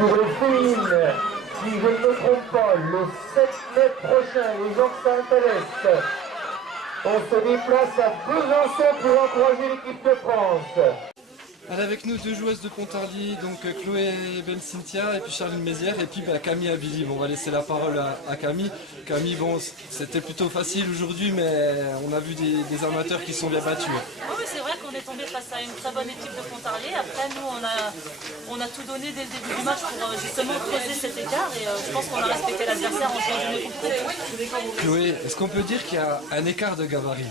pour les féminines, si je ne me trompe pas, le 7 mai prochain, les gens que ça intéresse, on se déplace à Besançon pour encourager l'équipe de France. Elle est avec nous deux joueuses de Pontarlier, donc Chloé Belle-Cynthia et puis Charline Mézières et puis Camille Abilly. Bon, on va laisser la parole à Camille. Camille, bon, c'était plutôt facile aujourd'hui, mais on a vu des amateurs qui sont bien battus. Oui, c'est vrai qu'on est tombé face à une très bonne équipe de Pontarlier. Après, nous, on a tout donné dès le début du match pour justement creuser cet écart et je pense qu'on a respecté l'adversaire en jouant du mieux qu'on pouvait. Chloé, est-ce qu'on peut dire qu'il y a un écart de gabarit?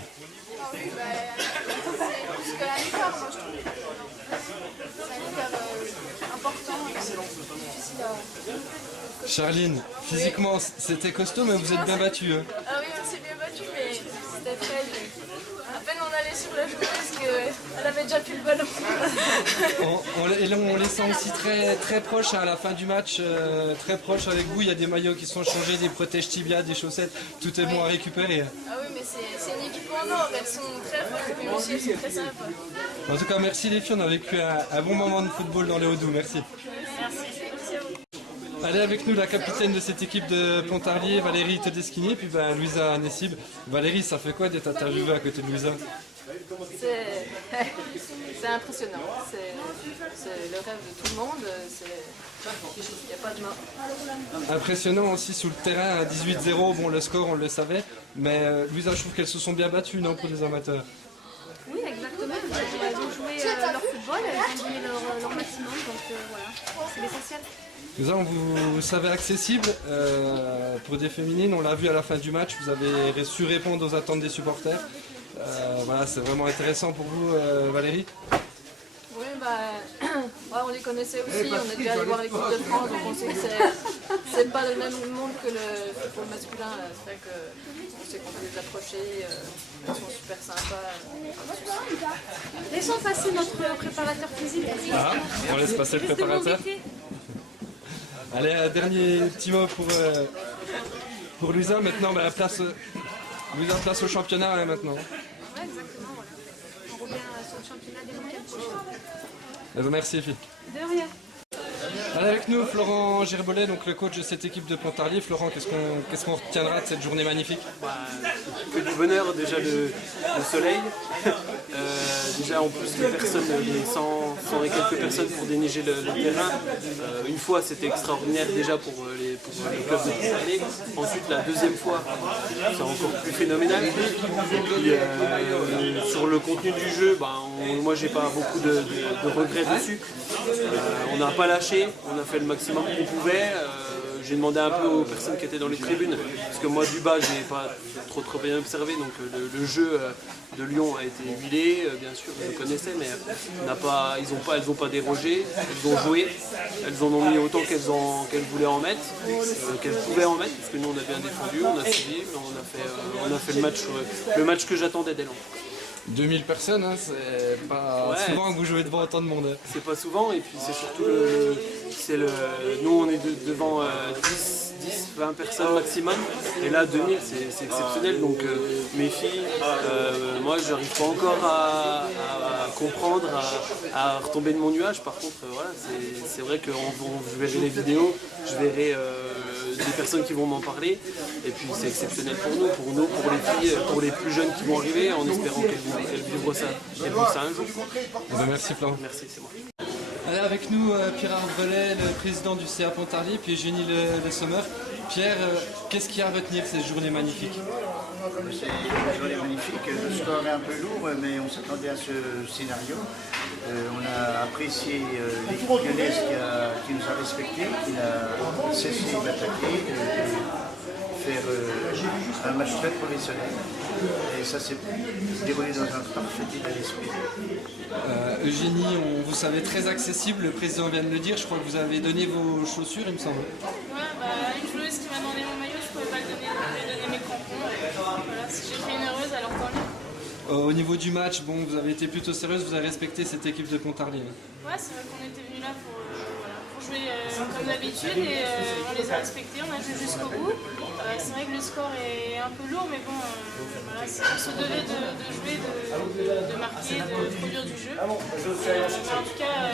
Charline, physiquement c'était costaud mais vous êtes bien battu. Hein. Ah oui, on s'est bien battu mais c'était très dur. À peine on allait sur la joueuse qu'elle avait déjà plus le ballon. On les sent aussi très proches à la fin du match, très proches avec vous. Il y a des maillots qui sont changés, des protèges tibia, des chaussettes, tout est bon à récupérer. Ah oui, mais c'est une équipe en or, elles sont très fortes mais aussi elles sont très sympas. En tout cas, merci les filles, on a vécu un bon moment de football dans les Hauts-Doubs, merci. Merci à vous. Allez avec nous la capitaine de cette équipe de Pontarlier, Valérie Todeschini, et puis Louisa Nessib. Valérie, ça fait quoi d'être interviewée à côté de Louisa? C'est impressionnant, c'est le rêve de tout le monde, il n'y a pas de main. Impressionnant aussi sous le terrain à 18-0, bon le score on le savait, mais Louisa, je trouve qu'elles se sont bien battues non, pour les amateurs. Oui, exactement. Elles ont joué leur football, elles ont donné leur maximum, donc voilà, c'est l'essentiel. Louisa, on vous savez accessible pour des féminines, on l'a vu à la fin du match, vous avez su répondre aux attentes des supporters. Voilà, c'est vraiment intéressant pour vous, Valérie. Oui, ouais, on les connaissait aussi, on est déjà allé voir l'équipe de France, donc on sait que c'est pas le même monde que le football masculin. C'est vrai qu'on sait qu'on peut les approcher, ils sont super sympas. Laissons passer notre préparateur physique. Ah, on laisse passer le préparateur. Allez, un dernier petit mot pour Louisa. Maintenant, Louisa, place au championnat hein, maintenant. Ouais, exactement, voilà. On revient sur le championnat des week-ends prochains. Merci, filles. De rien. Allez avec nous, Florent Gerbolet, donc le coach de cette équipe de Pontarlier. Florent, qu'est-ce qu'on retiendra de cette journée magnifique? Que du bonheur, déjà le soleil. Déjà en plus les personnes, les 100 et quelques personnes pour déneiger le terrain. Une fois c'était extraordinaire déjà pour le club de Pontarlier. Ensuite la deuxième fois c'est encore plus phénoménal. Et puis sur le contenu du jeu, moi j'ai pas beaucoup de regrets dessus. On n'a pas lâché, on a fait le maximum qu'on pouvait. J'ai demandé un peu aux personnes qui étaient dans les tribunes, parce que moi du bas j'ai pas trop bien observé, donc le jeu de Lyon a été huilé, bien sûr je connaissais, mais elles n'ont pas dérogé, elles ont joué, elles en ont mis autant qu'elles voulaient en mettre, qu'elles pouvaient en mettre, parce que nous on a bien défendu, on a suivi, on a fait le match que j'attendais d'elles. 2000 personnes, hein, c'est pas souvent que vous jouez devant autant de monde. C'est pas souvent, et puis c'est surtout nous on est devant 10-20 personnes maximum, et là 2000 c'est exceptionnel, donc mes filles, moi j'arrive pas encore à comprendre, à retomber de mon nuage. Par contre voilà, c'est vrai que je verrai les vidéos, je verrai des personnes qui vont m'en parler, et puis c'est exceptionnel pour nous, pour les filles, pour les plus jeunes qui vont arriver, en espérant qu'elles vivent ça un jour. Merci Florent. Merci, c'est moi. Allez, avec nous Pierre Arbrelet, le président du CA Pontarlier, puis Eugénie Le Sommer. Pierre, qu'est-ce qu'il y a à retenir de cette journée magnifique? C'est une journée magnifique, le score est un peu lourd, mais on s'attendait à ce scénario. On a apprécié l'équipe lyonnaise qui nous a respectés, qui n'a cessé d'attaquer, de faire un match très professionnel. Et ça s'est déroulé dans un parfait état d'esprit. Eugénie, vous savez très accessible, le président vient de le dire, je crois que vous avez donné vos chaussures, il me semble. Ouais, une joueuse qui m'a demandé mon maillot, je ne pouvais pas le donner, donc j'ai donné mes crampons. Voilà, si j'ai fait une heureuse, alors tant mieux. Au niveau du match, bon, vous avez été plutôt sérieuse, vous avez respecté cette équipe de Pontarlier. Ouais, c'est vrai qu'on était venus là pour jouer joué comme d'habitude et on les a respectés, on a joué jusqu'au bout. C'est vrai que le score est un peu lourd, mais bon, voilà, on se devait de jouer, de marquer, de produire du jeu. En tout cas,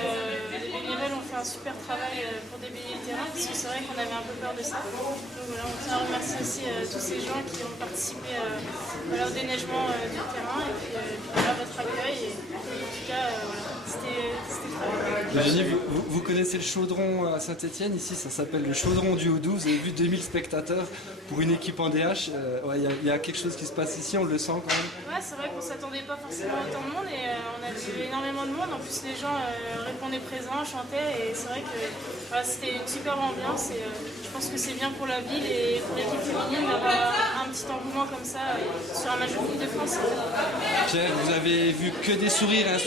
les Mirelles ont fait un super travail pour déballer le terrain, parce que c'est vrai qu'on avait un peu peur de ça. Donc voilà, on tient à remercier aussi tous ces gens qui ont participé au déneigement du terrain et puis voilà, votre accueil. Et, en tout cas, voilà, c'était très bien. Virginie, vous connaissez le chaudron à Saint-Etienne, ici ça s'appelle le chaudron du Haut-Doubs, vous avez vu 2000 spectateurs pour une équipe en DH, il y a quelque chose qui se passe ici, on le sent quand même. Ouais, c'est vrai qu'on ne s'attendait pas forcément à autant de monde et on a vu énormément de monde, en plus les gens répondaient présents, chantaient et c'est vrai que voilà, c'était une superbe ambiance et je pense que c'est bien pour la ville et pour l'équipe féminine d'avoir un petit engouement comme ça sur un match de Coupe de France. Pierre, vous avez vu que des sourires hein,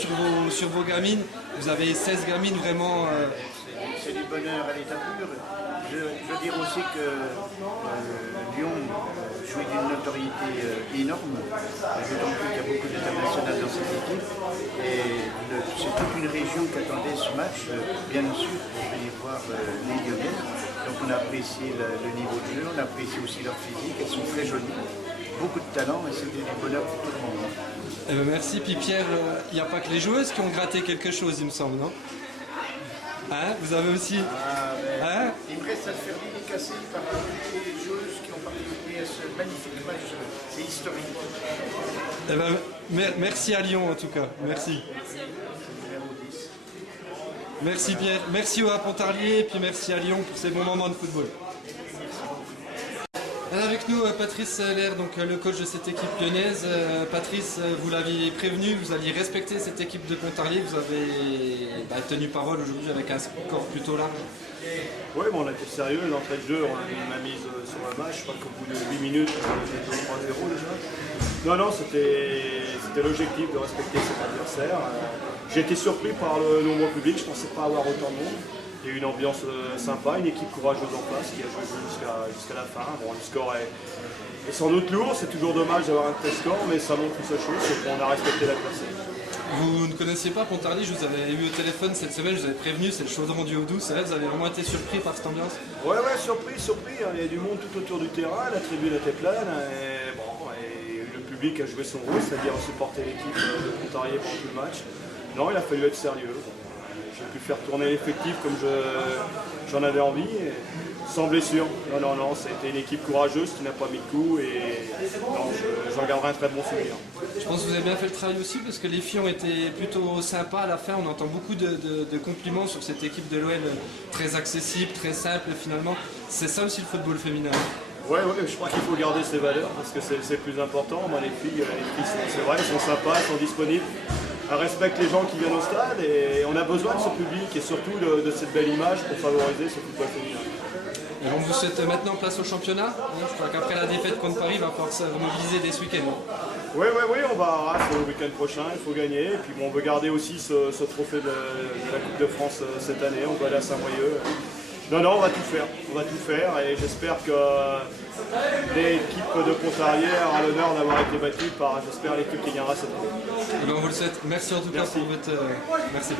sur vos gamines. Vous avez 16 gamines vraiment... C'est du bonheur à l'état pur. Je veux dire aussi que Lyon jouit d'une notoriété énorme, d'autant plus qu'il y a beaucoup d'internationales dans cette équipe. Et c'est toute une région qui attendait ce match, bien sûr, pour venir voir les Lyonnaises. Donc on a apprécié le niveau de jeu, on a apprécié aussi leur physique, elles sont très jolies. Beaucoup de talent et c'était du bonheur pour tout le monde. Eh ben merci, puis Pierre, il n'y a pas que les joueuses qui ont gratté quelque chose, il me semble, non? Hein? Vous avez aussi... Hein? Il me reste à te faire dédicacer par toutes les joueuses qui ont participé à ce magnifique match. C'est historique. Eh ben, merci à Lyon en tout cas, merci. Merci Pierre, merci à Pontarlier et puis merci à Lyon pour ces bons moments de football. Avec nous Patrice Lair, donc le coach de cette équipe lyonnaise. Patrice, vous l'aviez prévenu, vous alliez respecter cette équipe de Pontarlier, vous avez tenu parole aujourd'hui avec un score plutôt large. Oui, bon, on a été sérieux, l'entrée de jeu, on a mis ma mise sur le match, je crois qu'au bout de 8 minutes, on était 3-0 déjà. Non, c'était l'objectif de respecter cet adversaire. J'ai été surpris par le nombre public, je ne pensais pas avoir autant de monde. Il y a eu une ambiance sympa, une équipe courageuse en place qui a joué jusqu'à la fin. Bon, le score est sans doute lourd, c'est toujours dommage d'avoir un tel score, mais ça montre une seule chose, c'est qu'on a respecté l'adversaire. Vous ne connaissiez pas Pontarlier, je vous avais eu au téléphone cette semaine, je vous avais prévenu, c'est le chaudron du Haut-Doubs, c'est vrai, vous avez vraiment été surpris par cette ambiance? Ouais, surpris, hein. Il y a du monde tout autour du terrain, la tribune était pleine, et le public a joué son rôle, c'est-à-dire supporter l'équipe de Pontarlier pendant tout le match. Non, il a fallu être sérieux. J'ai pu faire tourner l'effectif comme j'en avais envie, et sans blessure. Non, c'était une équipe courageuse qui n'a pas mis de coup et j'en garderai un très bon souvenir. Je pense que vous avez bien fait le travail aussi parce que les filles ont été plutôt sympas à la fin. On entend beaucoup de compliments sur cette équipe de l'OL, très accessible, très simple finalement. C'est ça aussi le football féminin. Ouais, je crois qu'il faut garder ces valeurs parce que c'est le plus important. Moi, les filles c'est vrai, elles sont sympas, elles sont disponibles. Elles respectent les gens qui viennent au stade et on a besoin de ce public et surtout de cette belle image pour favoriser ce football féminin. Et on vous souhaite maintenant place au championnat. Je crois qu'après la défaite contre Paris, il va falloir se mobiliser dès ce week-end. Oui, on va à Arras le week-end prochain, il faut gagner. Et puis on veut garder aussi ce trophée de la Coupe de France cette année, on va aller à Saint-Brieuc. Non, on va tout faire et j'espère que l'équipe de Pontarlier aura l'honneur d'avoir été battue par, j'espère, l'équipe qui gagnera cette année. On vous le souhaite. Merci en tout cas pour votre... Merci.